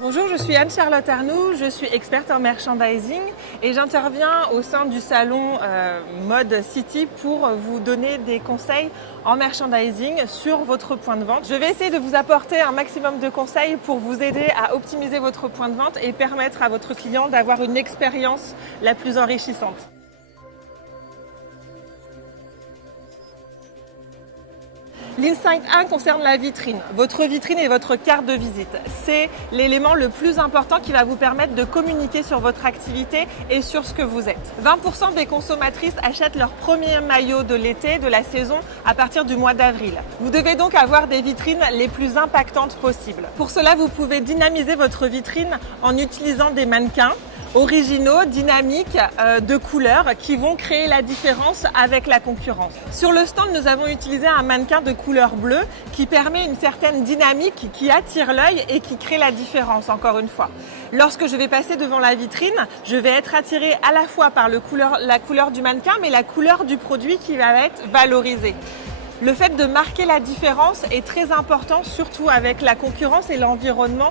Bonjour, je suis Anne-Charlotte Arnoux, je suis experte en merchandising et j'interviens au sein du salon Mode City pour vous donner des conseils en merchandising sur votre point de vente. Je vais essayer de vous apporter un maximum de conseils pour vous aider à optimiser votre point de vente et permettre à votre client d'avoir une expérience la plus enrichissante. L'insight 1 concerne la vitrine. Votre vitrine est votre carte de visite. C'est l'élément le plus important qui va vous permettre de communiquer sur votre activité et sur ce que vous êtes. 20% des consommatrices achètent leur premier maillot de l'été, de la saison, à partir du mois d'avril. Vous devez donc avoir des vitrines les plus impactantes possibles. Pour cela, vous pouvez dynamiser votre vitrine en utilisant des mannequins originaux, dynamiques, de couleurs qui vont créer la différence avec la concurrence. Sur le stand, nous avons utilisé un mannequin de couleur bleue qui permet une certaine dynamique, qui attire l'œil et qui crée la différence, encore une fois. Lorsque je vais passer devant la vitrine, je vais être attirée à la fois par la couleur du mannequin, mais la couleur du produit qui va être valorisée. Le fait de marquer la différence est très important, surtout avec la concurrence et l'environnement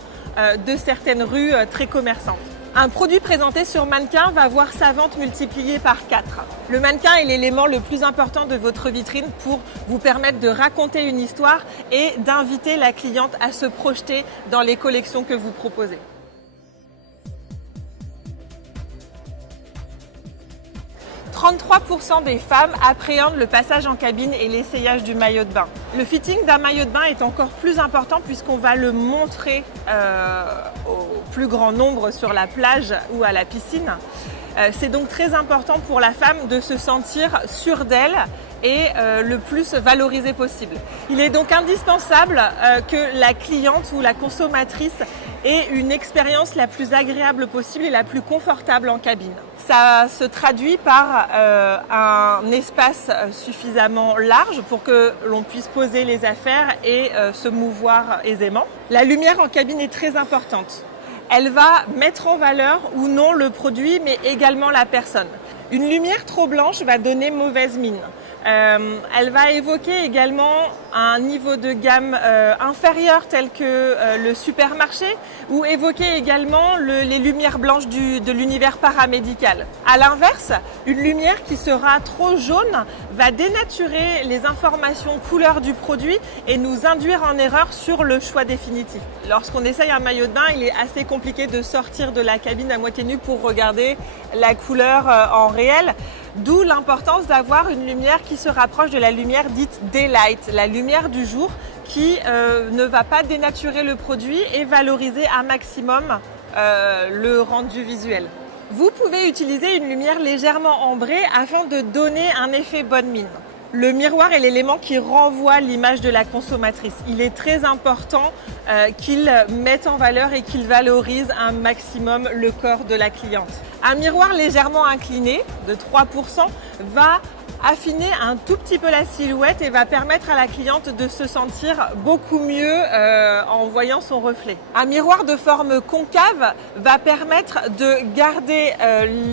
de certaines rues très commerçantes. Un produit présenté sur mannequin va voir sa vente multipliée par 4. Le mannequin est l'élément le plus important de votre vitrine pour vous permettre de raconter une histoire et d'inviter la cliente à se projeter dans les collections que vous proposez. « 33% des femmes appréhendent le passage en cabine et l'essayage du maillot de bain. Le fitting d'un maillot de bain est encore plus important puisqu'on va le montrer au plus grand nombre sur la plage ou à la piscine. C'est donc très important pour la femme de se sentir sûre d'elle et le plus valorisée possible. Il est donc indispensable que la cliente ou la consommatrice ait une expérience la plus agréable possible et la plus confortable en cabine. Ça se traduit par un espace suffisamment large pour que l'on puisse poser les affaires et se mouvoir aisément. La lumière en cabine est très importante. Elle va mettre en valeur ou non le produit, mais également la personne. Une lumière trop blanche va donner mauvaise mine. Elle va évoquer également un niveau de gamme inférieur tel que le supermarché ou évoquer également les lumières blanches de l'univers paramédical. À l'inverse, une lumière qui sera trop jaune va dénaturer les informations couleurs du produit et nous induire en erreur sur le choix définitif. Lorsqu'on essaye un maillot de bain, il est assez compliqué de sortir de la cabine à moitié nue pour regarder la couleur en réel. D'où l'importance d'avoir une lumière qui se rapproche de la lumière dite daylight, la lumière du jour qui ne va pas dénaturer le produit et valoriser un maximum le rendu visuel. Vous pouvez utiliser une lumière légèrement ambrée afin de donner un effet bonne mine. Le miroir est l'élément qui renvoie l'image de la consommatrice. Il est très important qu'il mette en valeur et qu'il valorise un maximum le corps de la cliente. Un miroir légèrement incliné de 3% va affiner un tout petit peu la silhouette et va permettre à la cliente de se sentir beaucoup mieux en voyant son reflet. Un miroir de forme concave va permettre de garder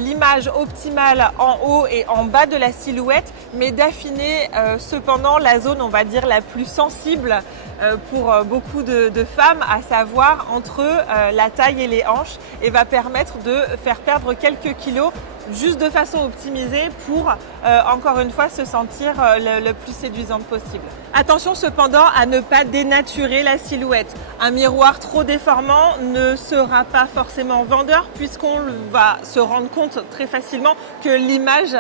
l'image optimale en haut et en bas de la silhouette, mais d'affiner cependant la zone, on va dire, la plus sensible pour beaucoup de femmes, à savoir entre la taille et les hanches, et va permettre de faire perdre quelques kilos juste de façon optimisée pour, encore une fois, se sentir le plus séduisante possible. Attention cependant à ne pas dénaturer la silhouette. Un miroir trop déformant ne sera pas forcément vendeur puisqu'on va se rendre compte très facilement que l'image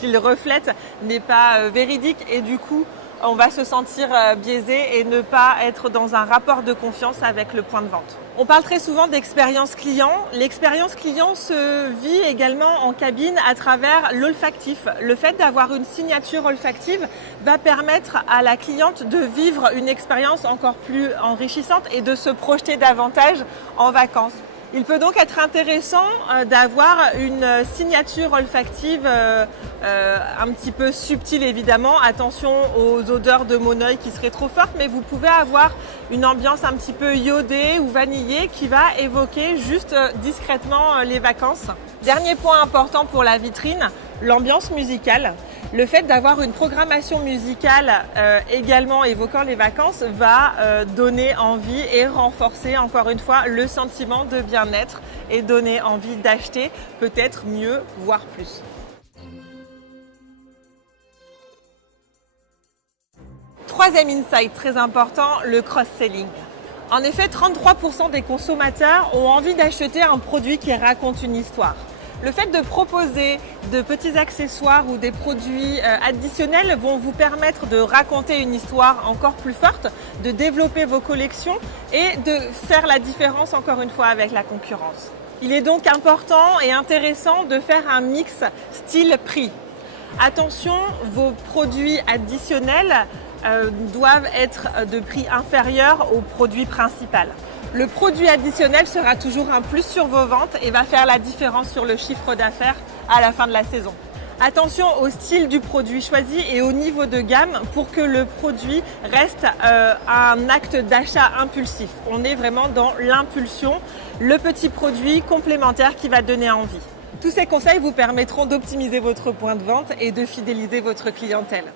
qu'il reflète n'est pas véridique et du coup, on va se sentir biaisé et ne pas être dans un rapport de confiance avec le point de vente. On parle très souvent d'expérience client. L'expérience client se vit également en cabine à travers l'olfactif. Le fait d'avoir une signature olfactive va permettre à la cliente de vivre une expérience encore plus enrichissante et de se projeter davantage en vacances. Il peut donc être intéressant d'avoir une signature olfactive un petit peu subtile évidemment. Attention aux odeurs de monoeil qui seraient trop fortes, mais vous pouvez avoir une ambiance un petit peu iodée ou vanillée qui va évoquer juste discrètement les vacances. Dernier point important pour la vitrine, l'ambiance musicale. Le fait d'avoir une programmation musicale également évoquant les vacances va donner envie et renforcer encore une fois le sentiment de bien-être et donner envie d'acheter peut-être mieux, voire plus. Troisième insight très important, le cross-selling. En effet, 33% des consommateurs ont envie d'acheter un produit qui raconte une histoire. Le fait de proposer de petits accessoires ou des produits additionnels vont vous permettre de raconter une histoire encore plus forte, de développer vos collections et de faire la différence encore une fois avec la concurrence. Il est donc important et intéressant de faire un mix style-prix. Attention, vos produits additionnels doivent être de prix inférieur au produit principal. Le produit additionnel sera toujours un plus sur vos ventes et va faire la différence sur le chiffre d'affaires à la fin de la saison. Attention au style du produit choisi et au niveau de gamme pour que le produit reste un acte d'achat impulsif. On est vraiment dans l'impulsion, le petit produit complémentaire qui va donner envie. Tous ces conseils vous permettront d'optimiser votre point de vente et de fidéliser votre clientèle.